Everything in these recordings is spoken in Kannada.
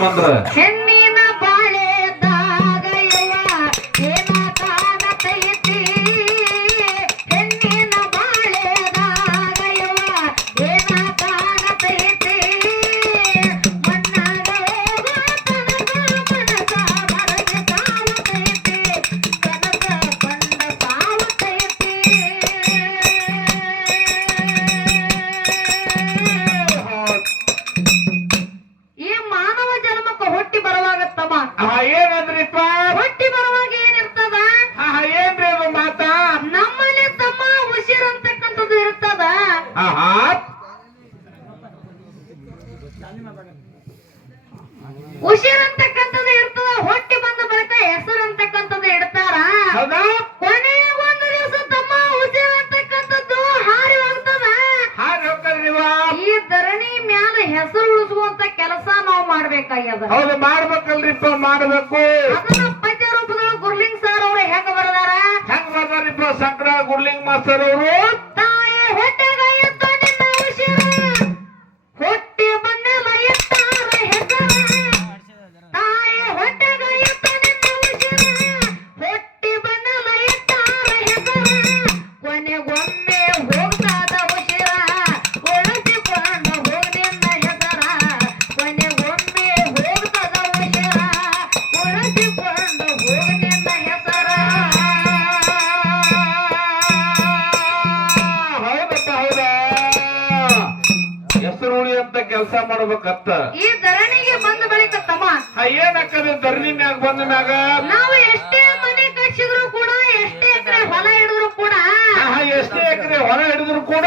慢的 ಹೆಸರು ಉಳಿಸುವಂತ ಕೆಲಸ ನಾವು ಮಾಡ್ಬೇಕಾಗ್ಯದ. ಹೌದು ಮಾಡ್ಬೇಕಲ್ರಿಪ್ಪ ಮಾಡ್ಬೇಕು. ಅದನ್ನ ಪದ್ಯ ರೂಪದಲ್ಲಿ ಗುರ್ಲಿಂಗ್ ಸರ್ ಅವ್ರು ಹೆಂಗ್ ಬರ್ದಾರ? ಹೆಂಗ್ ಬರ್ದಾರಿಪ್ಪ ಸಂಕ್ರ ಗುರ್ಲಿಂಗ್ ಮಾಸ್ತರ್ ಅವರು. ಕೆಲಸ ಮಾಡಬೇಕತ್ತ. ಈ ಧರಣಿಗೆ ಬಂದ ಬಳಿಕ ತಮ್ಮ ಏನಕ್ಕದ ಧರಣಿ ಮ್ಯಾಗ ಬಂದ ಮ್ಯಾಗ? ನಾವು ಎಷ್ಟೇ ಮನೆ ಕಟ್ಟಿದ್ರು ಕೂಡ ಎಷ್ಟೇ ಎಕರೆ ಹೊಲ ಹಿಡಿದ್ರು ಕೂಡ. ಎಷ್ಟೇ ಎಕರೆ ಹೊಲ ಹಿಡಿದ್ರು ಕೂಡ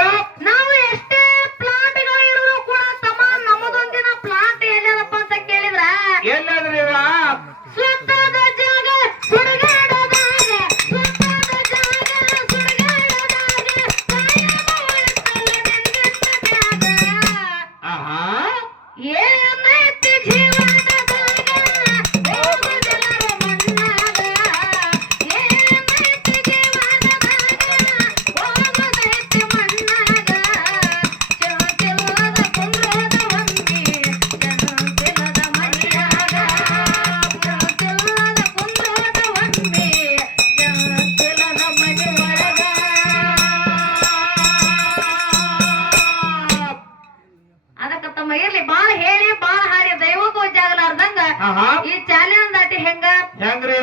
ಇರ್ಲಿ ಬಾಳ ಹೇಳಿ ಬಾಳ ಹಾಡಿ ದೈವಕ್ಕೂ ಜಾಗಲಾರ್ದಂಗ ಈ ಚಾಲೆ ದಾಟಿ ಹೆಂಗ? ಹೆಂಗ್ರಿ